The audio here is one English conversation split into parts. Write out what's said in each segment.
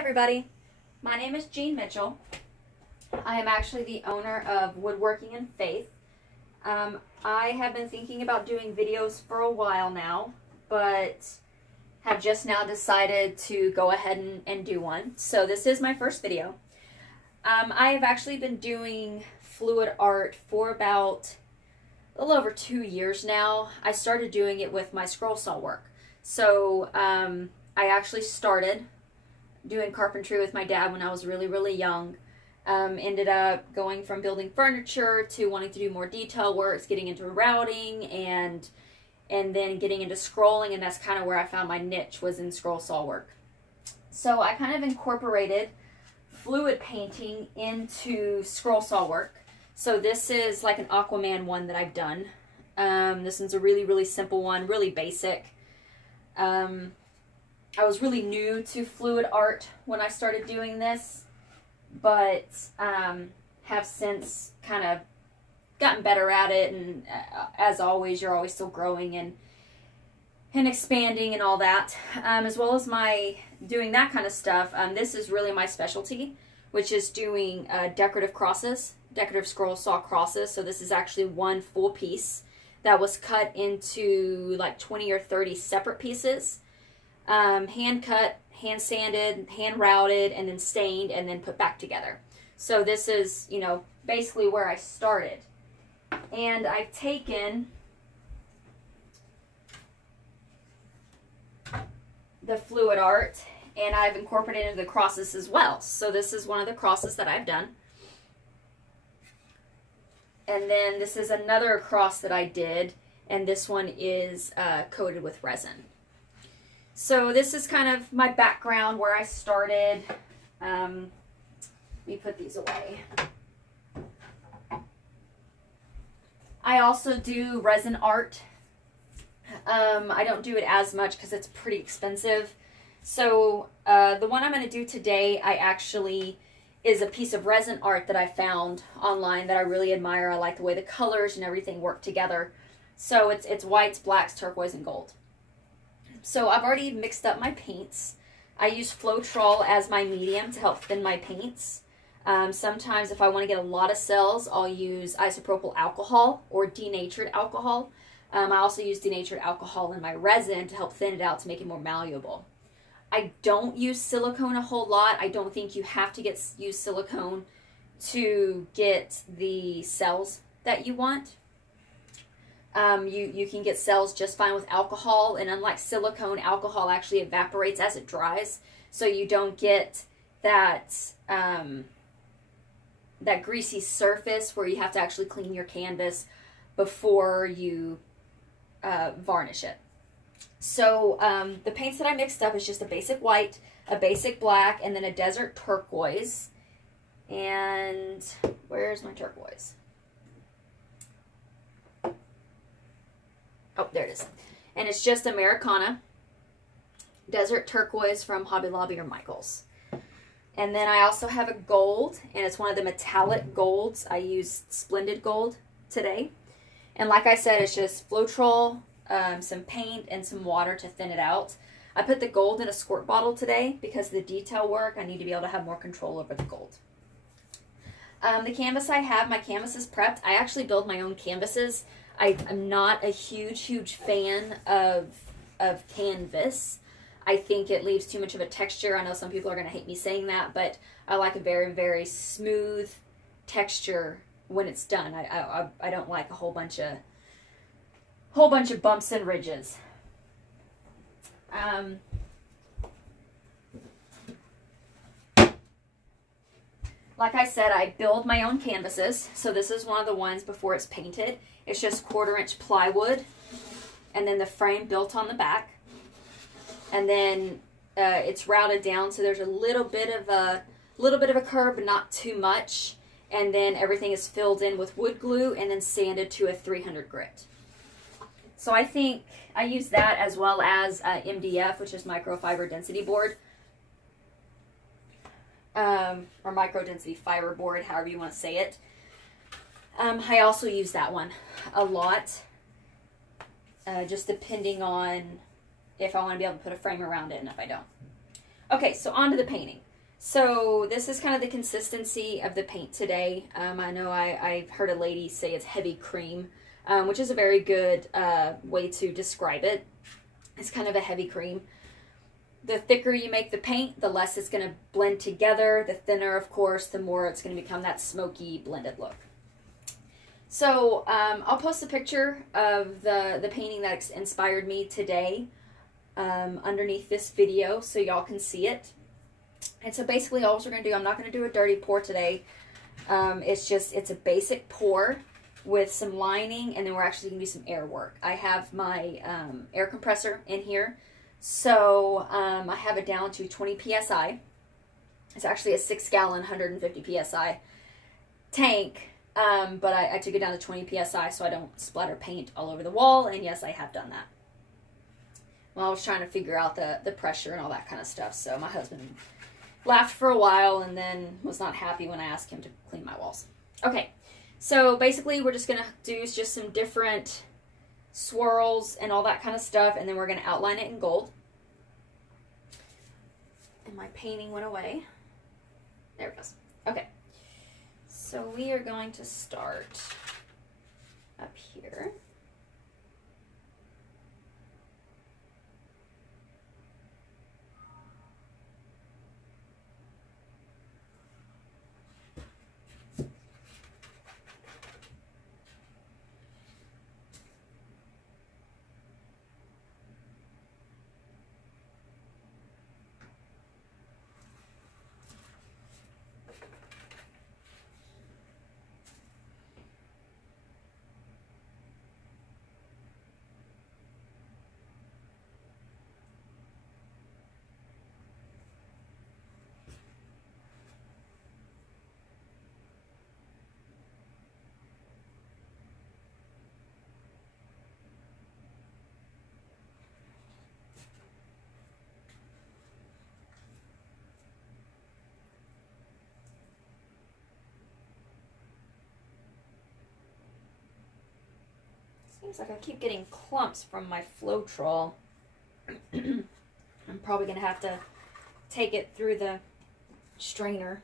everybody, my name is Jean Mitchell. I am actually the owner of Woodworking and Faith. I have been thinking about doing videos for a while now, but have just now decided to go ahead and do one. So this is my first video. I have actually been doing fluid art for about a little over 2 years now. I started doing it with my scroll saw work. So I actually started doing carpentry with my dad when I was really young. Ended up going from building furniture to wanting to do more detail works, getting into routing, and then getting into scrolling, and that's kind of where I found my niche, was in scroll saw work. So I kind of incorporated fluid painting into scroll saw work. So this is like an Aquaman one that I've done. This one's a really simple one, really basic. I was really new to fluid art when I started doing this, but have since kind of gotten better at it, and as always, you're always still growing and expanding and all that, as well as my doing that kind of stuff. This is really my specialty, which is doing decorative crosses, decorative scroll saw crosses. So this is actually one full piece that was cut into like 20 or 30 separate pieces. Hand cut, hand sanded, hand routed, and then stained, and then put back together. So this is, you know, basically where I started. And I've taken the fluid art and I've incorporated the crosses as well. So this is one of the crosses that I've done. And then this is another cross that I did, and this one is coated with resin. So this is kind of my background, where I started. Let me put these away. I also do resin art. I don't do it as much because it's pretty expensive. So the one I'm going to do today, is a piece of resin art that I found online that I really admire. I like the way the colors and everything work together. So it's whites, blacks, turquoise, and gold. So I've already mixed up my paints. I use Floetrol as my medium to help thin my paints. Sometimes if I want to get a lot of cells, I'll use isopropyl alcohol or denatured alcohol. I also use denatured alcohol in my resin to help thin it out to make it more malleable. I don't use silicone a whole lot. I don't think you have to use silicone to get the cells that you want. You can get cells just fine with alcohol, and unlike silicone, alcohol actually evaporates as it dries, so you don't get that that greasy surface where you have to actually clean your canvas before you varnish it. So the paints that I mixed up is just a basic white, a basic black, and then a desert turquoise. And where's my turquoise? Oh, there it is. And it's just Americana desert turquoise from Hobby Lobby or Michaels. And then I also have a gold, and it's one of the metallic golds. I used Splendid Gold today. And like I said, it's just Floetrol, some paint, and some water to thin it out. I put the gold in a squirt bottle today because of the detail work. I need to be able to have more control over the gold. The canvas I have, my canvas is prepped. I actually build my own canvases. I'm not a huge fan of canvas. I think it leaves too much of a texture. I know some people are going to hate me saying that, but I like a very smooth texture when it's done. I don't like a whole bunch of bumps and ridges. Like I said, I build my own canvases. So this is one of the ones before it's painted. It's just 1/4" plywood, and then the frame built on the back. And then it's routed down, so there's a little bit of a curve, but not too much. And then everything is filled in with wood glue and then sanded to a 300 grit. So I think I use that as well as MDF, which is microfiber density board. Or micro density fiber board, however you want to say it. I also use that one a lot, just depending on if I want to be able to put a frame around it and if I don't. Okay, so on to the painting. So this is kind of the consistency of the paint today. I know I've heard a lady say it's heavy cream, which is a very good way to describe it. It's kind of a heavy cream. The thicker you make the paint, the less it's going to blend together. The thinner, of course, the more it's going to become that smoky blended look. So I'll post a picture of the painting that inspired me today underneath this video so y'all can see it. And so basically all we're going to do, I'm not going to do a dirty pour today. It's a basic pour with some lining, and then we're actually going to do some air work. I have my air compressor in here. So I have it down to 20 psi. It's actually a 6-gallon, 150 psi tank, but I took it down to 20 psi so I don't splatter paint all over the wall, and yes, I have done that. Well, I was trying to figure out the pressure and all that kind of stuff, so my husband laughed for a while and then was not happy when I asked him to clean my walls. Okay, so basically we're just going to do just some different swirls and all that kind of stuff, and then we're going to outline it in gold. And my painting went away. There it goes. Okay, so we are going to start up here. Seems like I keep getting clumps from my Floetrol. I'm probably going to have to take it through the strainer.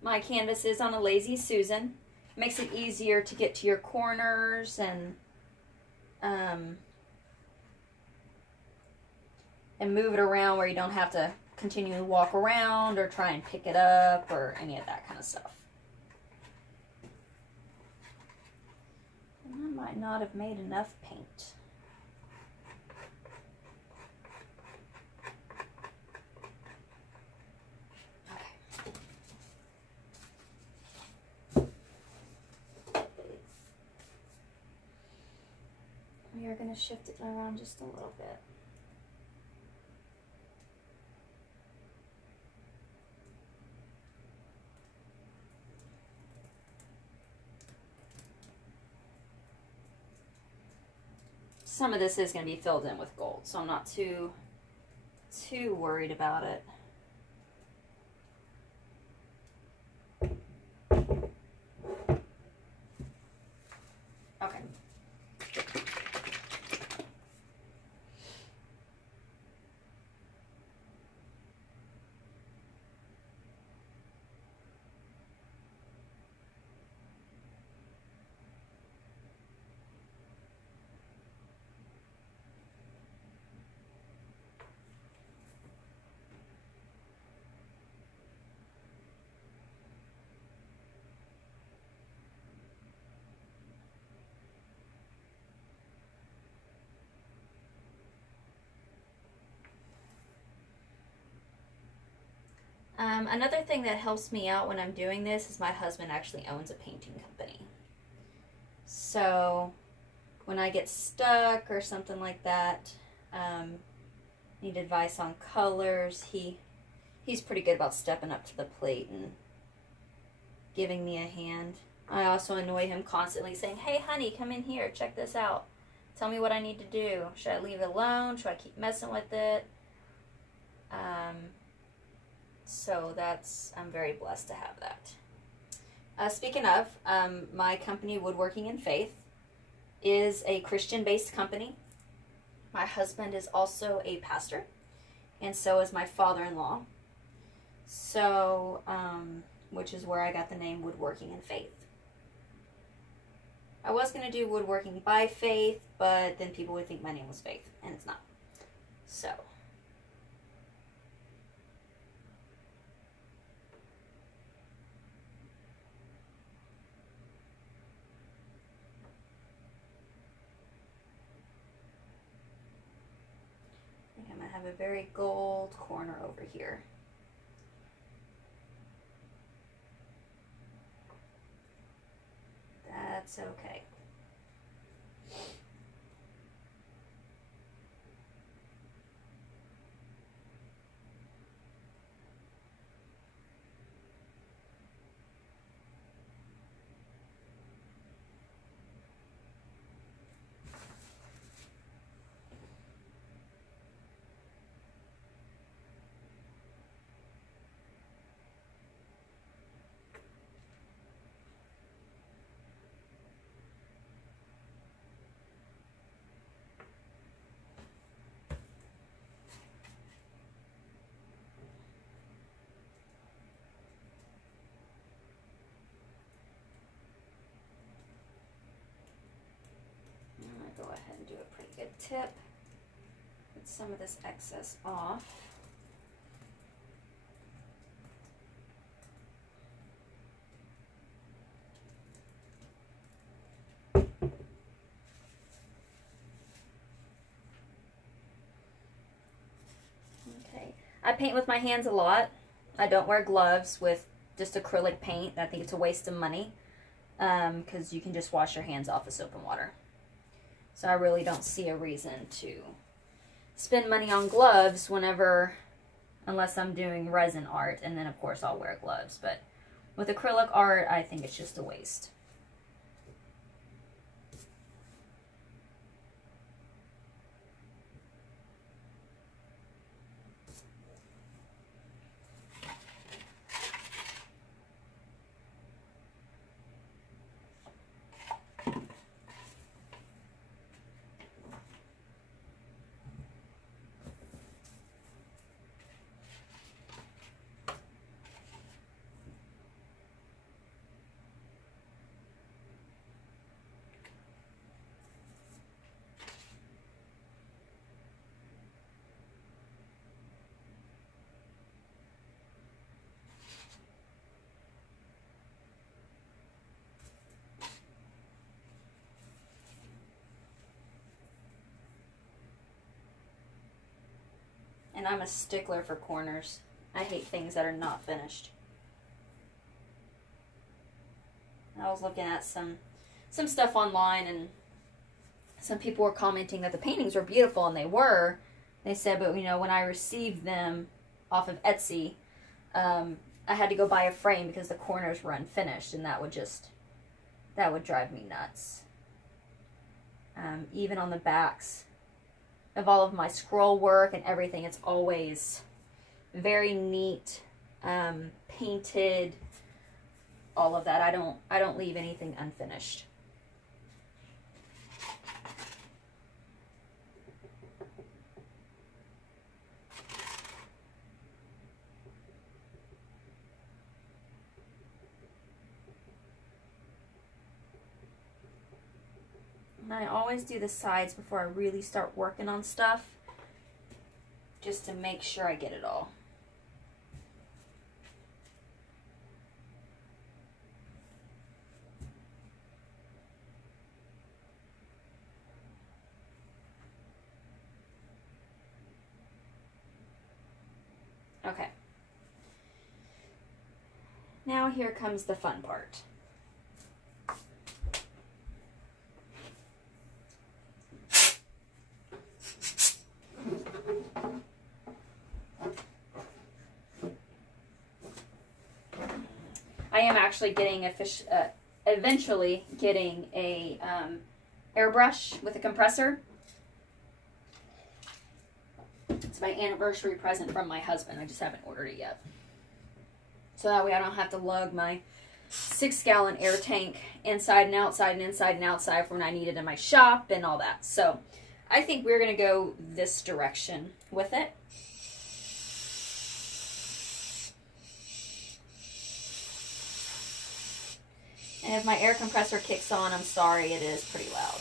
My canvas is on a Lazy Susan. Makes it easier to get to your corners and move it around where you don't have to continually walk around or try and pick it up or any of that kind of stuff. And I might not have made enough paint. We are going to shift it around just a little bit. Some of this is going to be filled in with gold, so I'm not too worried about it. Okay. Another thing that helps me out when I'm doing this is my husband actually owns a painting company. So when I get stuck or something like that, need advice on colors, he's pretty good about stepping up to the plate and giving me a hand. I also annoy him constantly saying, hey honey, come in here, check this out. Tell me what I need to do. Should I leave it alone? Should I keep messing with it? So I'm very blessed to have that. Speaking of, my company, Woodworking in Faith, is a Christian-based company. My husband is also a pastor, and so is my father-in-law. So, which is where I got the name Woodworking in Faith. I was going to do Woodworking by Faith, but then people would think my name was Faith, and it's not. So. I think I'm going to have a very gold corner over here. That's okay. Go ahead and do a pretty good tip. Get some of this excess off. Okay, I paint with my hands a lot. I don't wear gloves with just acrylic paint. I think it's a waste of money because you can just wash your hands off with soap and water. So I really don't see a reason to spend money on gloves unless I'm doing resin art, and then of course I'll wear gloves. But with acrylic art, I think it's just a waste. And I'm a stickler for corners. I hate things that are not finished. I was looking at some stuff online, and some people were commenting that the paintings were beautiful, and they were. They said, but you know, when I received them off of Etsy, I had to go buy a frame because the corners were unfinished, and that would drive me nuts. Even on the backs of all of my scroll work and everything, it's always very neat, painted, all of that. I don't leave anything unfinished. And I always do the sides before I really start working on stuff, just to make sure I get it all. Okay. Now here comes the fun part. I am actually getting eventually getting a airbrush with a compressor. It's my anniversary present from my husband. I just haven't ordered it yet. So that way I don't have to lug my 6-gallon air tank inside and outside and inside and outside for when I need it in my shop and all that. So I think we're going to go this direction with it. And if my air compressor kicks on, I'm sorry, it is pretty loud.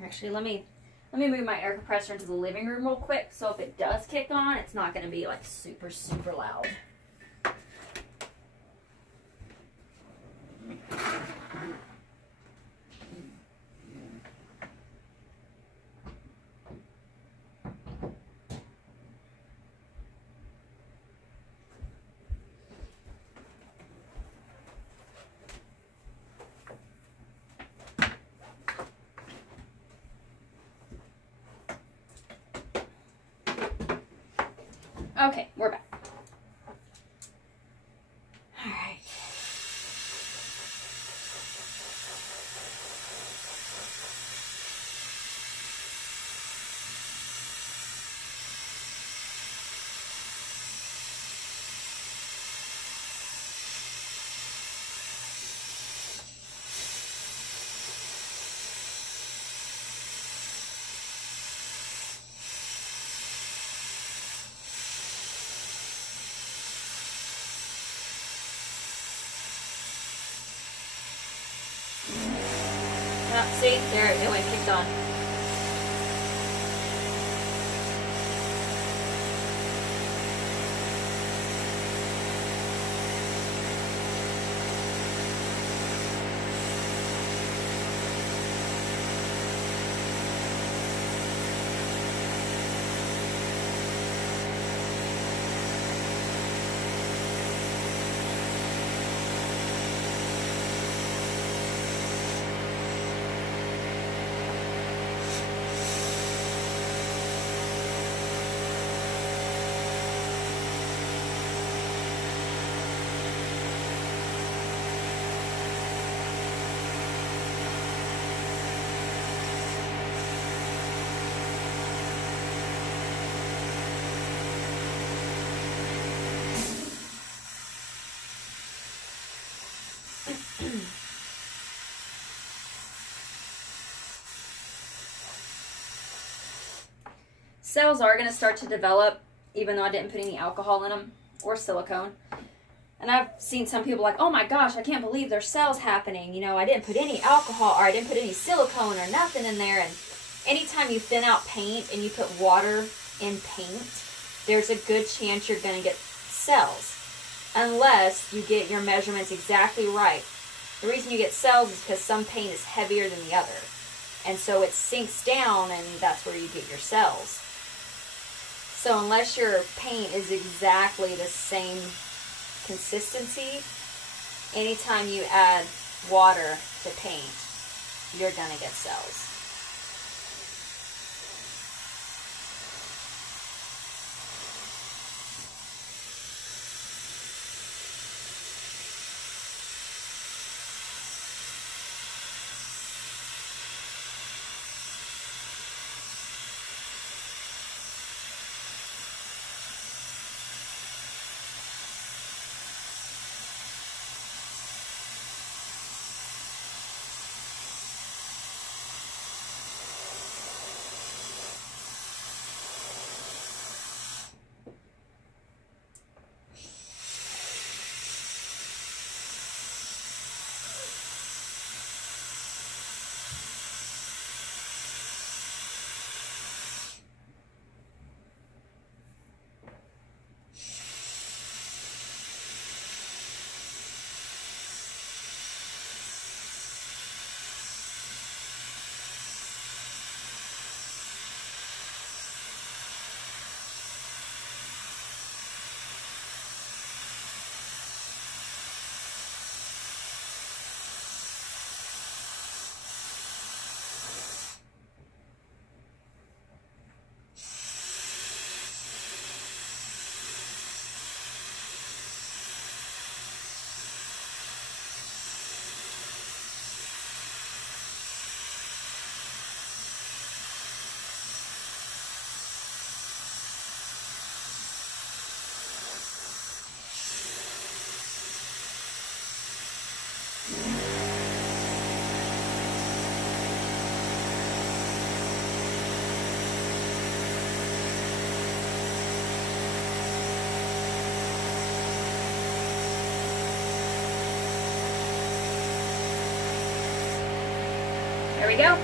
Actually, let me move my air compressor into the living room real quick, so if it does kick on, it's not going to be like super, super loud. Okay, we're back. All right. See, there it went, kicked on. Cells are going to start to develop, even though I didn't put any alcohol in them or silicone. And I've seen some people like, oh my gosh, I can't believe there's cells happening. You know, I didn't put any alcohol or I didn't put any silicone or nothing in there. And anytime you thin out paint and you put water in paint, there's a good chance you're going to get cells. Unless you get your measurements exactly right. The reason you get cells is because some paint is heavier than the other. And so it sinks down and that's where you get your cells. So unless your paint is exactly the same consistency, anytime you add water to paint, you're going to get cells. There we go.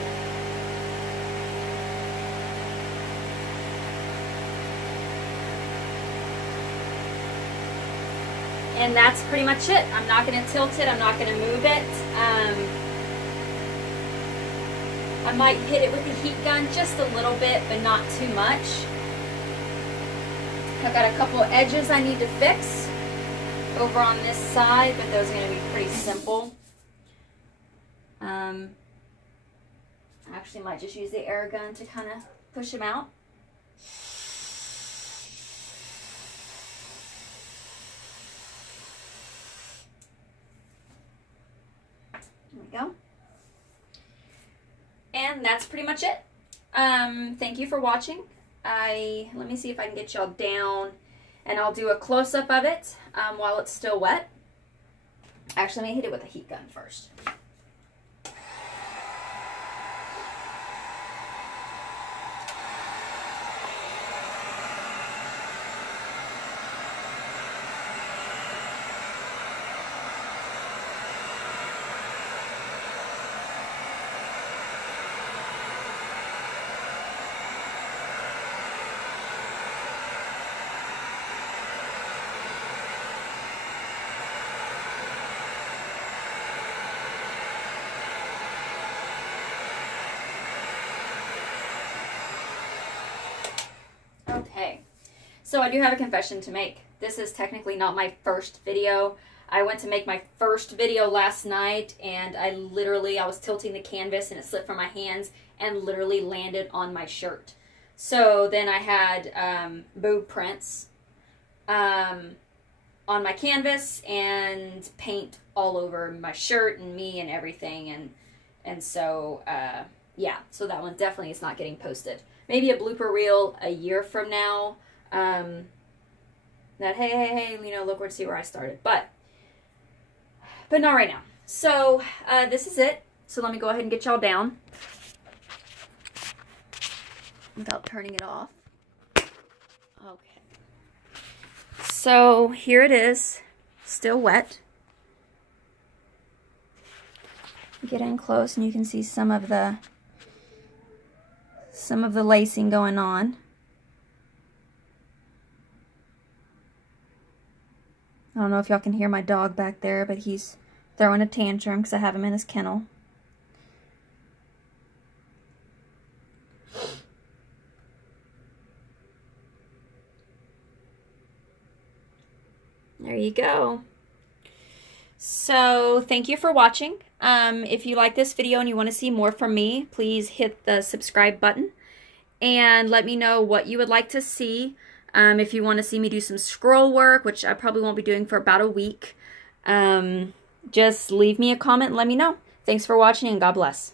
And that's pretty much it. I'm not going to tilt it. I'm not going to move it. I might hit it with the heat gun just a little bit, but not too much. I've got a couple of edges I need to fix over on this side, but those are going to be pretty simple. I actually might just use the air gun to kind of push them out. There we go. And that's pretty much it. Thank you for watching. Let me see if I can get y'all down, and I'll do a close-up of it while it's still wet. Actually, let me hit it with a heat gun first. Okay, so I do have a confession to make. This is technically not my first video. I went to make my first video last night, and I was tilting the canvas and it slipped from my hands and literally landed on my shirt. So then I had boob prints on my canvas and paint all over my shirt and me and everything, and so yeah, so that one definitely is not getting posted. Maybe a blooper reel a year from now. That hey, you know, look where to see where I started, but not right now. So this is it. So let me go ahead and get y'all down without turning it off. Okay. So here it is, still wet. Get in close and you can see some of the lacing going on. I don't know if y'all can hear my dog back there, but he's throwing a tantrum because I have him in his kennel. There you go. So thank you for watching. If you like this video and you want to see more from me, please hit the subscribe button and let me know what you would like to see. If you want to see me do some scroll work, which I probably won't be doing for about a week, just leave me a comment and let me know. Thanks for watching, and God bless.